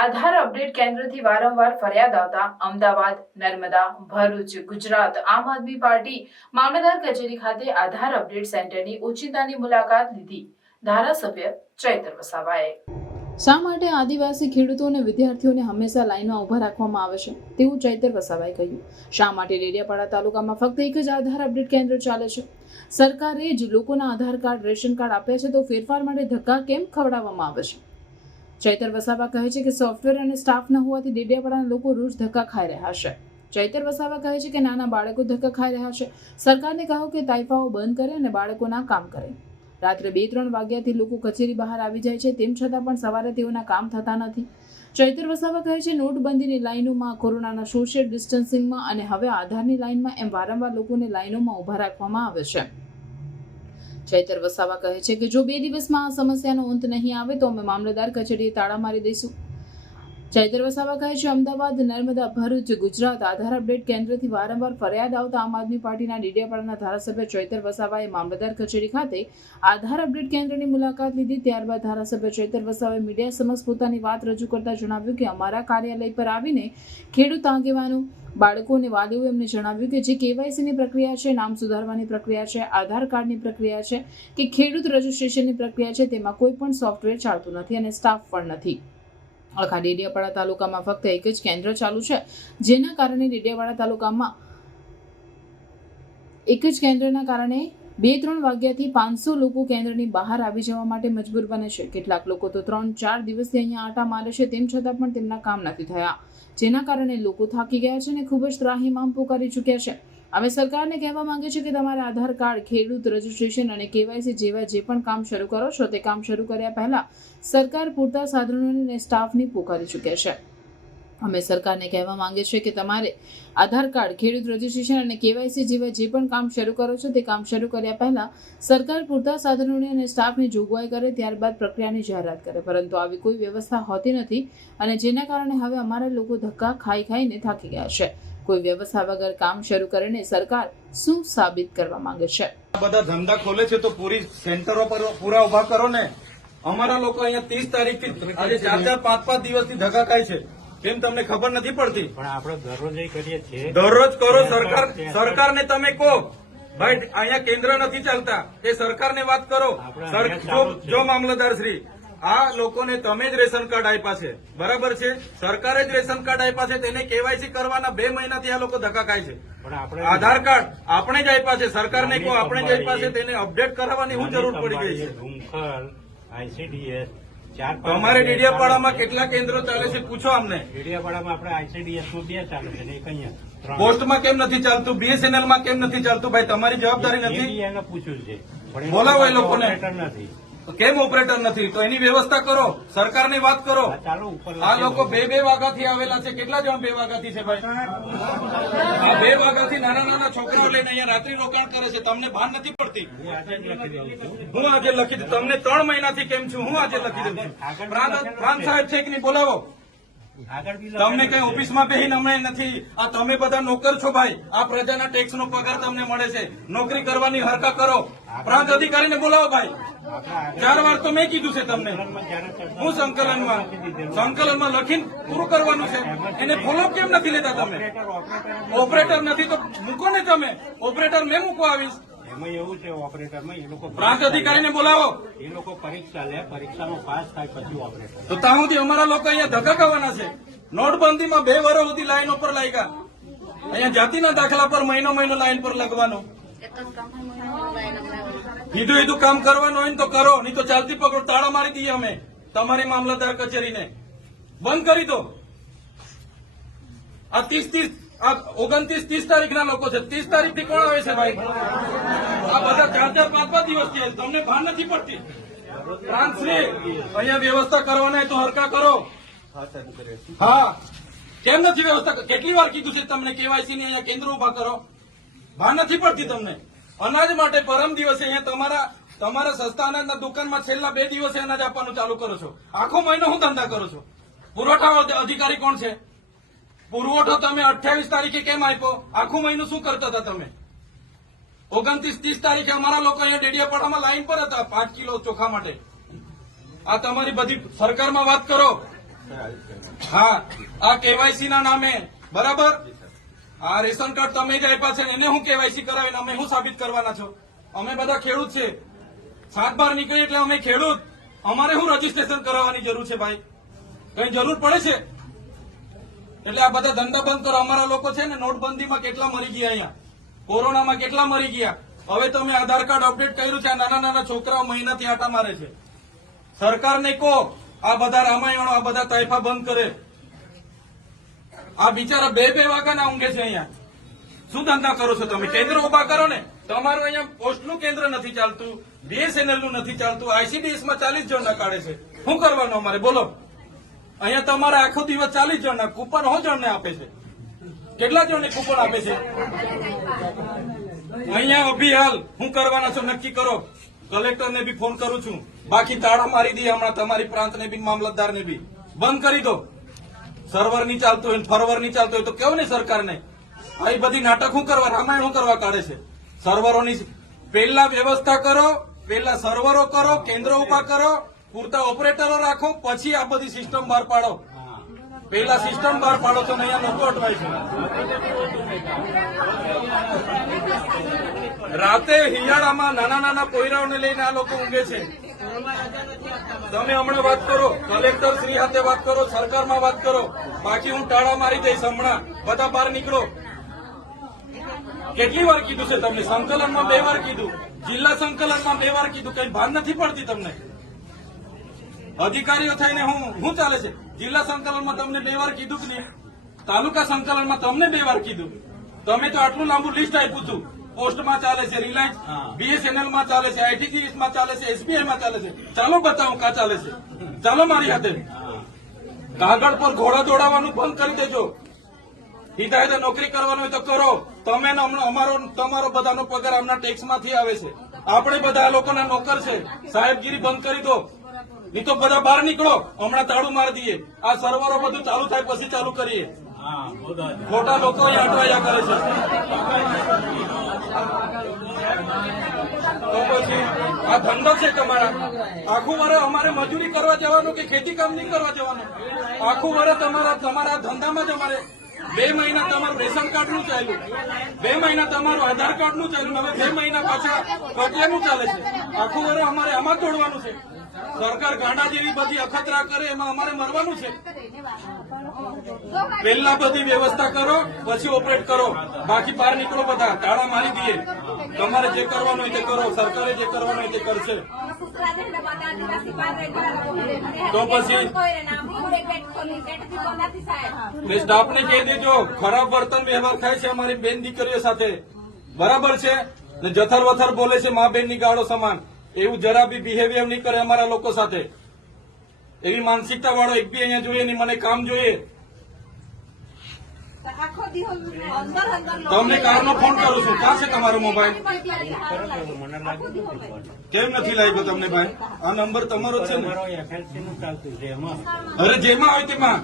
આધાર update કેન્દ્રથી વારંવાર ફરિયાદ આવતા અમદાવાદ, નર્મદા, ભરૂચ, ગુજરાત આમ આદમી પાર્ટી મામલતદાર કચેરી ખાતે આધાર અપડેટ સેન્ટરની ઓચિંતાની મુલાકાત લીધી. ધારાસભ્ય ચૈતર વસાવાએ શા માટે આદિવાસી ખેડૂતો અને વિદ્યાર્થીઓને હંમેશા લાઈનમાં ઊભા રાખવામાં આવે છે તેવું ચૈતર વસાવાએ કહ્યું. શા માટે ડેડિયાપાડા તાલુકામાં ફક્ત એક જ આધાર અપડેટ કેન્દ્ર ચાલે છે? સરકારે જ લોકોના આધાર કાર્ડ, રેશન કાર્ડ આપ્યા છે તો ફેરફાર માટે ધક્કા કેમ ખવડાવવામાં આવે છે? ચૈતર વસાવા કહે છે કે સોફ્ટવેર અને સ્ટાફ ન હોવાથી ડેડિયાપાડાના લોકો રોજ ધક્કા ખાઈ રહ્યા છે. ચૈતર વસાવા કહે છે કે નાના બાળકો ધક્કા ખાઈ રહ્યા છે. સરકારને કહો કે તાઇફાઓ બંધ કરે અને બાળકોના કામ કરે. રાત્રે 2-3 વાગ્યાથી લોકો કચેરી બહાર આવી જાય છે, તેમ છતાં પણ સવારે તેઓના કામ થતા નથી. ચૈતર વસાવા કહે છે નોટબંધીની લાઈનોમાં, કોરોનાના સોશિયલ ડિસ્ટન્સિંગમાં અને હવે આધારની લાઈનમાં એમ વારંવાર લોકોને લાઈનોમાં ઊભા રાખવામાં આવે છે. ચૈતર વસાવા કહે છે કે જો 2 દિવસમાં આ સમસ્યાનો અંત નહીં આવે તો અમે મામલતદાર કચેરીએ તાળા મારી દઈશું. ચૈતર વસાવા કહે છે અમદાવાદ, નર્મદા, ભરૂચ, ગુજરાત આધાર અપડેટ કેન્દ્રથી વારંવાર ફરિયાદ આવતા આમ આદમી પાર્ટીના ડેડિયાપાડાના ધારાસભ્ય ચૈતર વસાવાએ મામલતદાર કચેરી ખાતે આધાર અપડેટ કેન્દ્રની મુલાકાત લીધી. ત્યારબાદ ધારાસભ્ય ચૈતર વસાવાએ મીડિયા સમક્ષ પોતાની વાત રજૂ કરતા જણાવ્યું કે અમારા કાર્યાલય પર આવીને ખેડૂત આગેવાનો, બાળકો અને વાલીઓએ એમને જણાવ્યું કે જે કેવાયસીની પ્રક્રિયા છે, નામ સુધારવાની પ્રક્રિયા છે, આધાર કાર્ડની પ્રક્રિયા છે કે ખેડૂત રજીસ્ટ્રેશનની પ્રક્રિયા છે, તેમાં કોઈ પણ સોફ્ટવેર ચાલતું નથી અને સ્ટાફ પણ નથી. આખા ડેડિયાપાડા તાલુકામાં ફક્ત એક જ કેન્દ્ર ચાલુ છે, જેના કારણે ડેડિયાપાડા તાલુકામાં એક જ કેન્દ્રના કારણે 2-3 વાગ્યાથી 500 લોકો કેન્દ્રની બહાર આવી જવા માટે મજબૂર બને છે. કેટલાક લોકો તો 3-4 દિવસથી અહીંયા આટા મારે છે, તેમ છતાં પણ તેમના કામ નથી થયા, જેના કારણે લોકો થાકી ગયા છે અને ખૂબ જ ત્રાહિમામ પોકારી ચૂક્યા છે. અમે સરકારને કહેવા માંગે છે કે તમારે આધાર કાર્ડ, ખેડૂત રજીસ્ટ્રેશન અને કેવાયસી જેવા જે પણ કામ શરૂ કરો છો તે કામ શરૂ કર્યા પહેલા સરકાર પૂરતા સાધનો અને સ્ટાફની પોકારી ચૂક્યા છે. અમે સરકારને કહેવા માંગે છે કે તમારે આધાર કાર્ડ, ખેડૂત રજીસ્ટ્રેશન અને કેવાયસી જેવા જે પણ કામ શરૂ કરો છો તે કામ શરૂ કર્યા પહેલા સરકાર પૂરતા સાધનોની અને સ્ટાફની જોગવાઈ કરે, ત્યારબાદ પ્રક્રિયાની જાહેરાત કરે, પરંતુ આવી કોઈ વ્યવસ્થા હોતી નથી અને જેના કારણે હવે અમારા લોકો ધક્કા ખાઈને થાકી ગયા છે. કોઈ વ્યવસ્થા વગર કામ શરૂ કરીને સરકાર શું સાબિત કરવા માંગે છે? બધા ધંધા ખોલે છે તો પૂરી સેન્ટરો પર પૂરા ઉભા કરો ને. અમારા લોકો અહીંયા 30 તારીખથી આજે 4-5 દિવસથી ધક્કા ખાય છે. કેમ તમને ખબર નથી પડતી? પણ આપણે દરરોજ કરીએ છીએ. દરરોજ કરો. સરકારને તમે કહો ભાઈ અહીંયા કેન્દ્ર નથી ચાલતા, એ સરકારને વાત કરો. જો મામલતદાર શ્રી, આ લોકોને તમે જ રેશન કાર્ડ આપ્યા છે, બરાબર છે? સરકારે જ રેશન કાર્ડ આપ્યા છે, તેને કેવાયસી કરવાના 2 મહિનાથી આ લોકો ધક્કા ખાય છે. આધાર કાર્ડ આપણે જ આપ્યા છે, સરકારને કહો આપણે જ આપ્યા છે, તેને અપડેટ કરાવવાની શું જરૂર પડી ગઈ છે? તમારે ડેડિયાપાડામાં કેટલા કેન્દ્રો ચાલે છે પૂછો અમને. ડેડિયાપાડામાં આપણે આઈસીડીએસ માં 2 ચાલે છે, એક અહીંયા. પોસ્ટમાં કેમ નથી ચાલતું? BSNL માં કેમ નથી ચાલતું? ભાઈ તમારી જવાબદારી નથી? એને પૂછ્યું છે, બોલાવો એ લોકોને. નથી. કેમ ઓપરેટર નથી? તો એની વ્યવસ્થા કરો, સરકારની વાત કરો. આ લોકો 2 વાગ્યાથી આવેલા છે. કેટલા જણ 2 વાગ્યાથી છે ભાઈ? આ 2 વાગ્યાથી નાના છોકરાઓ લઈને અહીંયા રાત્રિ રોકાણ કરે છે. તમને ભાન નથી પડતી? હું આજે લખી દઉં. તમને 3 મહિનાથી કેમ છું? હું આજે લખી દઉં છું. પ્રાંત સાહેબ છે કે નહીં? બોલાવો. તમને કઈ ઓફિસમાં બેહીને હમણાં નથી. આ તમે બધા નોકર છો ભાઈ. આ પ્રજાના ટેક્સનો પગાર તમને મળે છે. નોકરી કરવાની હરકા કરો. પ્રાંત અધિકારીને બોલાવો ભાઈ. 4 વાર તો મેં કીધું છે તમને. હું સંકલનમાં લખીને પૂરું કરવાનું છે. એને ફોલોઅપ કેમ નથી લેતા તમે? ઓપરેટર નથી તો મૂકો ને તમે. ઓપરેટર મેં મૂકવા આવીશ. એમાં એવું છે, ઓપરેટરમાં એ લોકો પ્રાંત અધિકારીને બોલાવો. એ લોકો પરીક્ષા લે, પરીક્ષામાં પાસ થાય પછી ઓપરેટર. તો ત્યાં સુધી અમારા લોકો અહીંયા ધક્કા ખાવાના છે. નોટબંધીમાં 2 વર્ષ સુધી લાઈનો પર લાગ્યા. અહીંયા જાતિના દાખલા પર મહિનો લાઈન પર લગવાનું. કીધું કામ કરવાનું હોય ને તો કરો, નહીં તો ચાલતી પકડો તાળા મારી દઈએ અમે તમારી મામલતદાર કચેરીને. બંધ કરી દો. આ 29-30 તારીખના લોકો છે. 30 તારીખથી કોણ આવે છે ભાઈ? આ બધા 4-5 દિવસથી તમને ભાન નથી પડતી? પ્રાંતશ્રી, અહીંયા વ્યવસ્થા કરવાના તો હરકા કરો. હા, કેમ નથી વ્યવસ્થા? કેટલી વાર કીધું છે તમને કેવાયસી ની અહીંયા કેન્દ્ર ઉભા કરો? ભાન નથી પડતી તમને? અનાજ માટે પરમ દિવસે અહીંયા તમારા સસ્તા અનાજના દુકાનમાં છેલ્લા 2 દિવસે અનાજ આપવાનું ચાલુ કરો છો. આખો મહિનો હું ધંધા કરો છો? પુરવઠા અધિકારી કોણ છે? પુરવઠો તમે 28 તારીખે કેમ આપ્યો? આખું મહિનું શું કરતા હતા તમે? 29-30 તારીખે અમારા લોકો અહીંયા ડેડિયાપાડામાં લાઈન પર હતા 5 કિલો ચોખા માટે. આ તમારી બધી સરકારમાં વાત કરો. હા, આ કેવાયસી ના નામે બરાબર. આ રેશન કાર્ડ તમે જ આપ્યા છે એને હું કેવાયસી કરાવીને અમે શું સાબિત કરવાના છો? અમે બધા ખેડૂત છે. 7/12 નીકળી એટલે અમે ખેડૂત. અમારે શું રજીસ્ટ્રેશન કરાવવાની જરૂર છે ભાઈ? કઈ જરૂર પડે છે? એટલે આ બધા ધંધા બંધ કરો. અમારા લોકો છે ને નોટબંધીમાં કેટલા મરી ગયા, અહીંયા કોરોનામાં કેટલા મરી ગયા. હવે તમે આધાર કાર્ડ અપડેટ કર્યું છે. આ નાના નાના છોકરાઓ મહિનાથી આટા મારે છે. સરકારને કહો આ બધા રામાયણો આ બધા તાઇફા બંધ કરે. આ બિચારા 2 વાગ્યાના ઊંઘે છે અહીંયા. શું ધંધા કરો છો તમે? કેન્દ્ર ઉભા કરો ને. તમારું અહીંયા પોસ્ટનું કેન્દ્ર નથી ચાલતું, BSNL નું નથી ચાલતું, ICDS માં 40 જણના કાઢે છે. શું કરવાનું અમારે બોલો? અહીંયા તમારે આખો દિવસ 40 જણના કૂપન હો જણને આપે છે. કેટલા જણને કૂપન આપે છે? અહીંયા અભિહાલ શું કરવાના છો નક્કી કરો. કલેક્ટરને બી ફોન કરું છું. બાકી તાળા મારી દઈએ હમણાં તમારી પ્રાંતને બી મામલતદારને બી બંધ કરી દો. સર્વર નહીં ચાલતું હોય, ફરવર નહીં ચાલતું હોય તો કેવું ને સરકારને આ બધી નાટક શું કરવા, રામાયણ શું કરવા કાઢે છે? સર્વરોની પહેલા વ્યવસ્થા કરો, પહેલા સર્વરો કરો, કેન્દ્રો ઉભા કરો, પૂરતા ઓપરેટરો રાખો, પછી આ બધી સિસ્ટમ બહાર પાડો. પહેલા સિસ્ટમ બહાર પાડો તો અહીંયા લોકો અટવાય છે. રાતે હિયાળામાં નાના નાના પોયરાઓને લઈને આ લોકો ઊંઘે છે. તમે હમણાં વાત કરો, કલેક્ટર શ્રી સાથે વાત કરો, સરકારમાં વાત કરો. બાકી હું ટાળા મારી દઈશ હમણાં. બધા બહાર નીકળો. કેટલી વાર કીધું છે તમને? સંકલનમાં 2 વાર કીધું, જિલ્લા સંકલનમાં 2 વાર કીધું. કઈ ભાન નથી પડતી તમને? અધિકારીઓ થઈને હું ચાલે છે? જિલ્લા સંકલનમાં તમને 2 વાર કીધું કે નહીં? તાલુકા સંકલનમાં તમને 2 વાર કીધું. તમે તો આટલું લાંબુ લિસ્ટ આપ્યું હતું. પોસ્ટમાં ચાલે છે, રિલાયન્સ BSNL માં ચાલે છે, ITGS માં ચાલે છે, SBI માં ચાલે છે. ચાલો બતાવો કા ચાલે છે. ચાલો મારી હાથે. કાગળ પર ઘોડા દોડાવવાનું બંધ કરી દેજો. હિદાયતે નોકરી કરવાનું હોય તો કરો. તમે તમારો બધાનો પગાર આમના ટેક્સમાંથી આવે છે. આપણે બધા આ લોકોના નોકર છે. સાહેબગીરી બંધ કરી દો, નહીં તો બધા બહાર નીકળો. હમણાં તાળું મારી દઈએ. આ સર્વરો બધું ચાલુ થાય પછી ચાલુ કરીએ. ખોટા લોકો અહીંયા અટવાયા કરે છે. તો પછી આ ધંધો છે તમારા. આખું વર્ષ અમારે મજૂરી કરવા જવાનું કે ખેતી કામ નહીં કરવા જવાનું. આખું વર્ષ તમારા ધંધામાં જ અમારે 2 મહિના તમારું રેશન કાર્ડ નું ચાલ્યું, 2 મહિના તમારું આધાર કાર્ડ નું ચાલ્યું, હવે 2 મહિના પાછા કટિયાનું ચાલે છે. આખું વર્ષ અમારે આમાં તોડવાનું છે. સરકાર ગાંડા જેવી બધી અખતરા કરે એમાં અમારે મરવાનું છે. પહેલા બધી વ્યવસ્થા કરો, પછી ઓપરેટ કરો. બાકી બહાર નીકળો બધા. તાળા મારી દઈએ. તમારે જે કરવાનું હોય તે કરો. સરકારે જે કરવાનું હોય તે કરશે. તો પછી સ્ટાફને કહી દેજો ખરાબ વર્તન વ્યવહાર થાય છે અમારી બેન દીકરીઓ સાથે. બરાબર છે ને? જથર વથર બોલે છે મા બેનની ગાળો સમાન. એવું જરા બી બિહેવિયર નહીં કરે અમારા લોકો સાથે. એવી માનસિકતા વાળો એક બી અહીંયા જોઈએ નહીં. મને કામ જોઈએ. તમને કારનો ફોન કરું છું. ક્યાં છે તમારો મોબાઈલ? કેમ નથી લાગ્યો તમને ભાઈ? આ નંબર તમારો જ છે ને? અરે જેમાં હોય તેમાં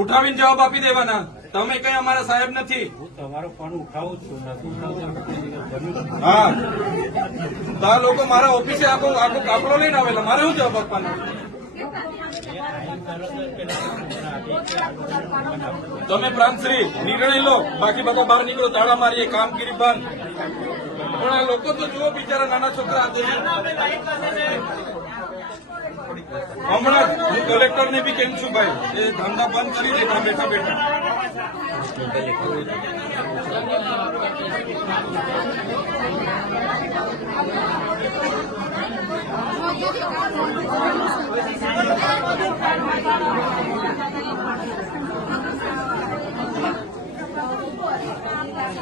ઉઠાવીને જવાબ આપી દેવાના. તમે કઈ અમારા સાહેબ નથી. તમારો ફોન ઉઠાવું છું. હા, તો આ લોકો મારા ઓફિસે આખો કાફલો લઈને આવેલા. મારે શું જવાબ આપવાનો? તમે પ્રાંતશ્રી નિર્ણય લો. બાકી બધા બહાર નીકળો. તાળા મારીએ. કામગીરી બંધ. પણ આ લોકો તો જુઓ બિચારા નાના છોકરા હતા. હમણાં હું કલેક્ટરને બી કેમ છું ભાઈ, એ ધંધા બંધ કરી દે બેઠા બેઠા.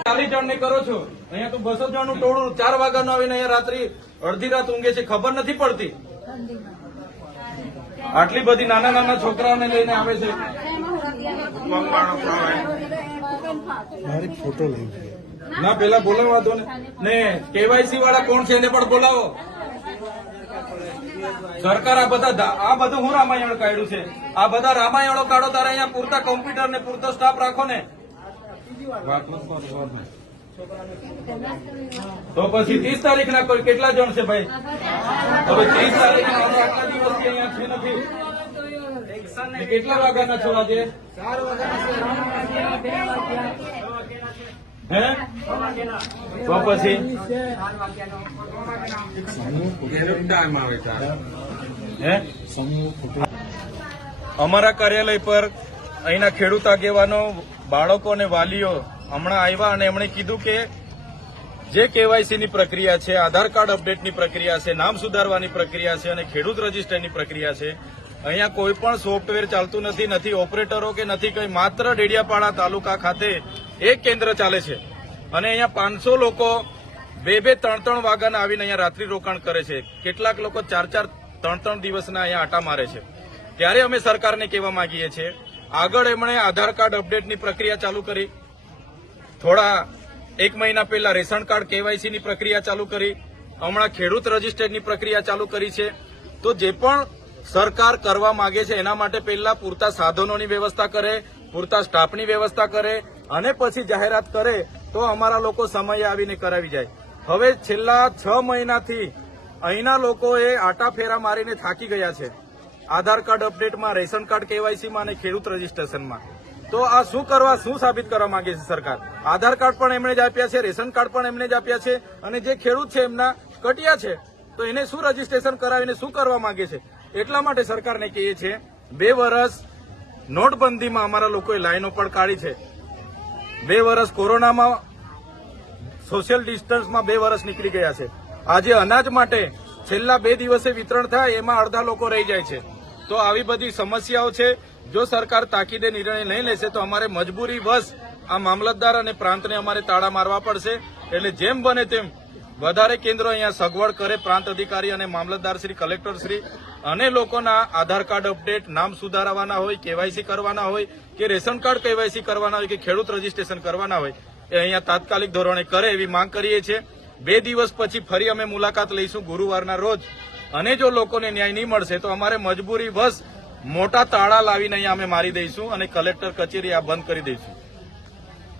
ચાલીસ જણ ને કરો છો. અહીંયા તો 200 જણનું ટોળું 4 વાગ્યાનું આવીને અહીંયા રાત્રિ અડધી રાત ઊંઘે છે. ખબર નથી પડતી. આટલી બધી નાના નાના છોકરાઓને લઈને આવે છે. ફોટો લઈ ના પેલા બોલાવવા દો ને. કેવાયસી વાળા કોણ છે એને પણ બોલાવો. સરકાર આ બધું હું રામાયણ કાઢ્યું છે. આ બધા રામાયણો કાઢો. તારે અહીંયા પૂરતા કોમ્પ્યુટર ને પૂરતો સ્ટાફ રાખો ને. તો પછી 30 તારીખના કોઈ કેટલા જણ છે ભાઈ? હવે 30 તારીખના આપણે આટલા દિવસથી અહીંયા છે નથી. ને કેટલા વાગ્યાના છો આજે? હે? તો પછી હે? અમારા કાર્યાલય પર અહીંના ખેડૂત આગેવાનો, બાળકો અને વાલીઓ હમણાં આવ્યા અને એમણે કીધું કે જે કેવાયસી ની પ્રક્રિયા છે, આધાર કાર્ડ અપડેટની પ્રક્રિયા છે, નામ સુધારવાની પ્રક્રિયા છે અને ખેડૂત રજીસ્ટરની પ્રક્રિયા છે, અહીંયા કોઈ પણ સોફ્ટવેર ચાલતું નથી, નથી ઓપરેટરો કે નથી કંઈ. માત્ર ડેડિયાપાડા તાલુકા ખાતે એક કેન્દ્ર ચાલે છે અને અહીંયા 500 લોકો 2-3 વાગ્યાના આવીને અહીંયા રાત્રિ રોકાણ કરે છે. કેટલાક લોકો 4-4, 3-3 દિવસના અહીંયા આટા મારે છે. ત્યારે અમે સરકારને કહેવા માંગીએ છીએ, આગળ એમણે આધાર કાર્ડ અપડેટની પ્રક્રિયા ચાલુ કરી, થોડા 1 મહિના પહેલા રેશન કાર્ડ કેવાયસી ની પ્રક્રિયા ચાલુ કરી, હમણાં ખેડૂત રજીસ્ટરની પ્રક્રિયા ચાલુ કરી છે. તો જે પણ સરકાર કરવા માંગે છે એના માટે પહેલા પૂરતા સાધનોની વ્યવસ્થા કરે, પૂરતા સ્ટાફની વ્યવસ્થા કરે અને પછી જાહેરાત કરે તો અમારા લોકો સમયે આવીને કરાવી જાય. હવે છેલ્લા 6 મહિનાથી અહીંના લોકોએ આટા ફેરા મારીને થાકી ગયા છે, આધાર કાર્ડ અપડેટમાં, રેશન કાર્ડ કેવાયસીમાં અને ખેડૂત રજીસ્ટ્રેશનમાં. તો આ શું સાબિત કરવા માંગે છે સરકાર? આધાર કાર્ડ પણ એમણે જ આપ્યા છે, રેશન કાર્ડ પણ એમણે જ આપ્યા છે અને જે ખેડૂત છે એમના કટિયા છે તો એને શું રજીસ્ટ્રેશન કરાવીને શું કરવા માંગે છે? એટલા માટે સરકારને કહીએ છીએ, 2 વર્ષ નોટબંધીમાં અમારા લોકોએ લાઈનો પણ કાઢી છે, 2 વર્ષ કોરોનામાં સોશિયલ ડિસ્ટન્સમાં 2 વર્ષ નીકળી ગયા છે. આજે અનાજ માટે છેલ્લા 2 દિવસે વિતરણ થાય એમાં અડધા લોકો રહી જાય છે. તો આવી બધી સમસ્યાઓ છે. જો સરકાર તાકીદે નિર્ણય નહીં લેશે તો અમારે મજબૂરી વશ આ મામલતદાર અને પ્રાંતને અમારે તાળા મારવા પડશે. એટલે જેમ બને તેમ વધારે કેન્દ્રો અહીંયા સગવડ કરે, પ્રાંત અધિકારી અને મામલતદારશ્રી, કલેક્ટરશ્રી, અને લોકોના આધાર કાર્ડ અપડેટ, નામ સુધારવાના હોય, કેવાયસી કરવાના હોય કે રેશન કાર્ડ કેવાયસી કરવાના હોય કે ખેડૂત રજીસ્ટ્રેશન કરવાના હોય એ અહીંયા તાત્કાલિક ધોરણે કરે એવી માંગ કરીએ છીએ. 2 દિવસ પછી ફરી અમે મુલાકાત લઈશું ગુરુવારના રોજ અને જો લોકોને ન્યાય નહીં મળશે તો અમારે મજબૂરી વશ મોટા તાળા લાવીને અહીંયા અમે મારી દઈશું અને કલેક્ટર કચેરી આ બંધ કરી દઈશું.